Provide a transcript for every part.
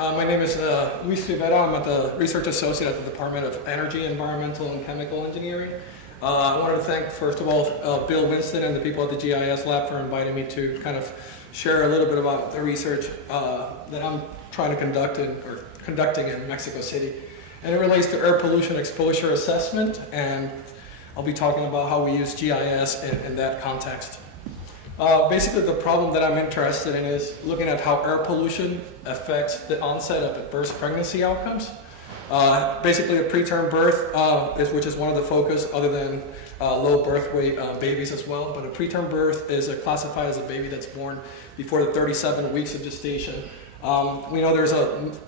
My name is Luis Rivera. I'm at the Research Associate at the Department of Energy, Environmental, and Chemical Engineering. I wanted to thank, first of all, Bill Winston and the people at the GIS lab for inviting me to kind of share a little bit about the research that I'm trying to conducting in Mexico City. And it relates to air pollution exposure assessment, and I'll be talking about how we use GIS in that context. Basically, the problem that I'm interested in is looking at how air pollution affects the onset of adverse pregnancy outcomes. Basically, a preterm birth, which is one of the focus, other than low birth weight babies as well. But a preterm birth is classified as a baby that's born before the 37 weeks of gestation. We know there's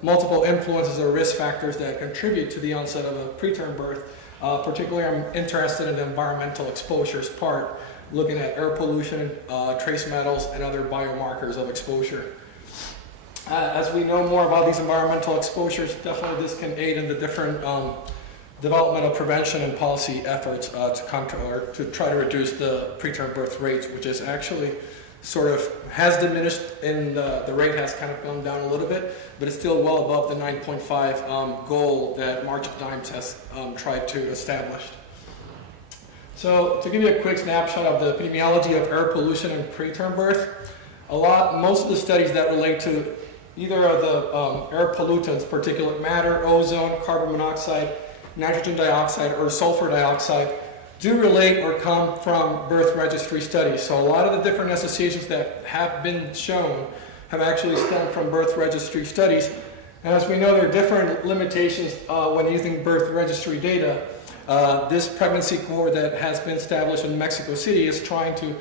multiple influences or risk factors that contribute to the onset of a preterm birth. Particularly, I'm interested in the environmental exposures part, looking at air pollution, trace metals, and other biomarkers of exposure. As we know more about these environmental exposures, definitely this can aid in the different development of prevention and policy efforts to try to reduce the preterm birth rates, which is actually sort of has diminished, and the rate has kind of gone down a little bit, but it's still well above the 9.5 goal that March of Dimes has tried to establish. So to give you a quick snapshot of the epidemiology of air pollution and preterm birth, most of the studies that relate to either of the air pollutants, particulate matter, ozone, carbon monoxide, nitrogen dioxide, or sulfur dioxide, do relate or come from birth registry studies. So a lot of the different associations that have been shown have actually stemmed from birth registry studies. And as we know, there are different limitations when using birth registry data. This pregnancy cohort that has been established in Mexico City is trying to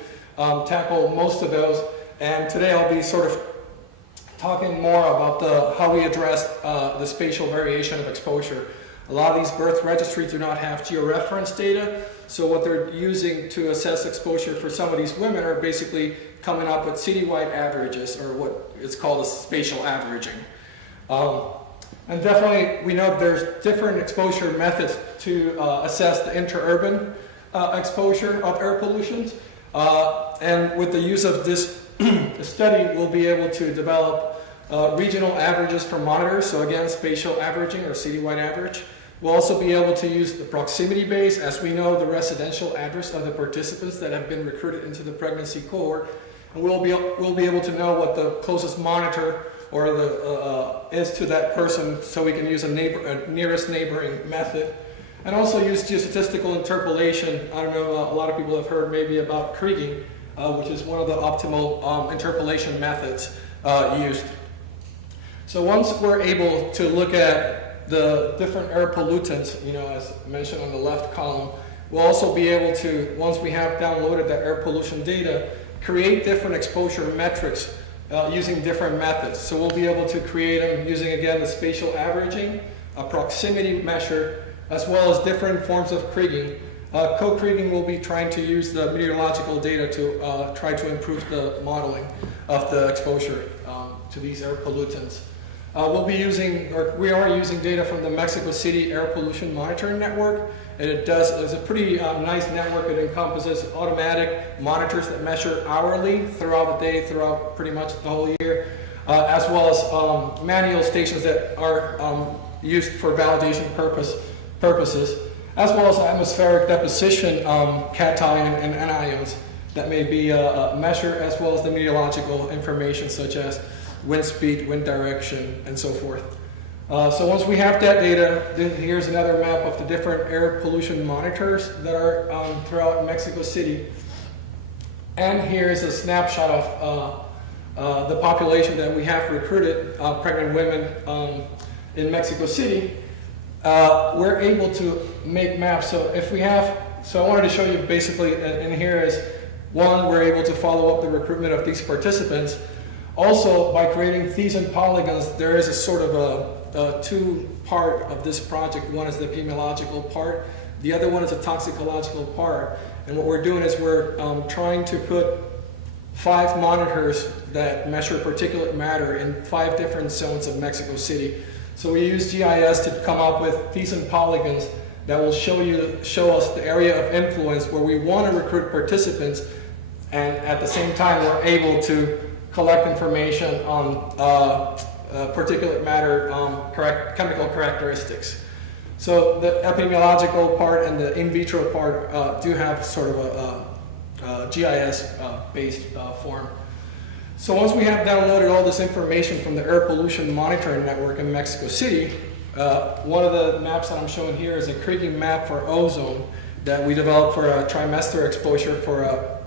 tackle most of those. And today I'll be sort of talking more about how we address the spatial variation of exposure. A lot of these birth registries do not have georeference data, so what they're using to assess exposure for some of these women are basically coming up with citywide averages, or what is called a spatial averaging. And definitely, we know there's different exposure methods to assess the interurban exposure of air pollutions. And with the use of this study, we'll be able to develop regional averages for monitors. So again, spatial averaging or citywide average. We'll also be able to use the proximity base, as we know the residential address of the participants that have been recruited into the pregnancy cohort. And we'll be able to know what the closest monitor or is to that person, so we can use a nearest neighboring method. And also use geostatistical interpolation. I don't know, a lot of people have heard maybe about kriging, which is one of the optimal interpolation methods used. So once we're able to look at the different air pollutants, as mentioned on the left column, we'll also be able to, once we have downloaded that air pollution data, create different exposure metrics using different methods. So we'll be able to create them using, again, the spatial averaging, a proximity measure, as well as different forms of kriging. Co-kriging will be trying to use the meteorological data to try to improve the modeling of the exposure to these air pollutants. We are using data from the Mexico City Air Pollution Monitoring Network, and it's a pretty nice network. It encompasses automatic monitors that measure hourly throughout the day, throughout pretty much the whole year, as well as manual stations that are used for validation purposes, as well as atmospheric deposition cation and anions that may be measured, as well as the meteorological information such as wind speed, wind direction, and so forth. So once we have that data, then here's another map of the different air pollution monitors that are throughout Mexico City. And here's a snapshot of the population that we have recruited, pregnant women in Mexico City. We're able to make maps. So I wanted to show you basically, in here is, one, we're able to follow up the recruitment of these participants. Also, by creating Thesan polygons, there is a sort of a two-part of this project. One is the epidemiological part. The other one is a toxicological part. And what we're doing is we're trying to put 5 monitors that measure particulate matter in 5 different zones of Mexico City. So we use GIS to come up with Thesan polygons that will show us the area of influence where we want to recruit participants, and at the same time we're able to collect information on particulate matter chemical characteristics. So the epidemiological part and the in vitro part do have sort of a GIS-based form. So once we have downloaded all this information from the air pollution monitoring network in Mexico City, one of the maps that I'm showing here is a kriging map for ozone that we developed for a trimester exposure for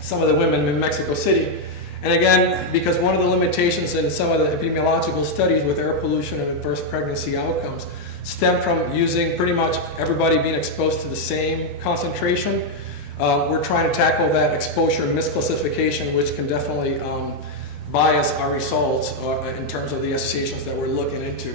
some of the women in Mexico City. And again, because one of the limitations in some of the epidemiological studies with air pollution and adverse pregnancy outcomes stem from using pretty much everybody being exposed to the same concentration. We're trying to tackle that exposure misclassification, which can definitely bias our results in terms of the associations that we're looking into.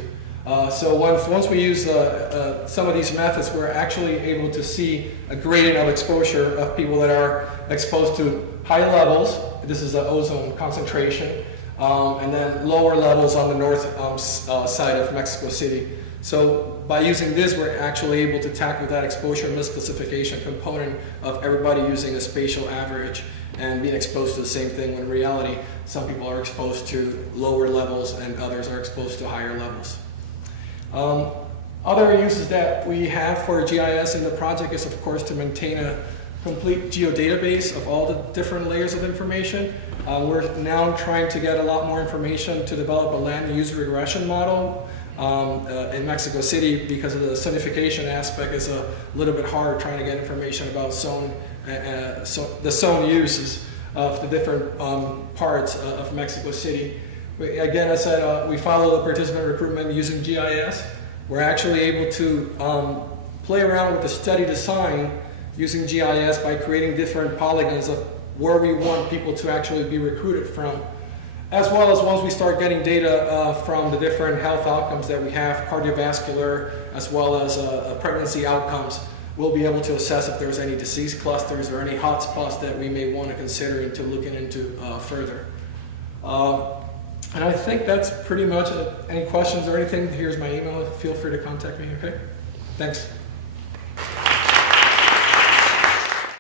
So once we use some of these methods, we're actually able to see a gradient of exposure of people that are exposed to high levels. This is the ozone concentration, and then lower levels on the north side of Mexico City. So by using this, we're actually able to tackle that exposure misclassification component of everybody using a spatial average and being exposed to the same thing, when in reality, some people are exposed to lower levels and others are exposed to higher levels. Other uses that we have for GIS in the project is, of course, to maintain a complete geodatabase of all the different layers of information. We're now trying to get a lot more information to develop a land use regression model in Mexico City, because of the zonification aspect is a little bit hard trying to get information about the zone uses of the different parts of Mexico City. Again, I said we follow the participant recruitment using GIS. We're actually able to play around with the study design using GIS by creating different polygons of where we want people to actually be recruited from, as well as once we start getting data from the different health outcomes that we have, cardiovascular as well as pregnancy outcomes, we'll be able to assess if there's any disease clusters or any hotspots that we may want to consider into looking into further. And I think that's pretty much it. Any questions or anything, here's my email. Feel free to contact me, okay? Thanks.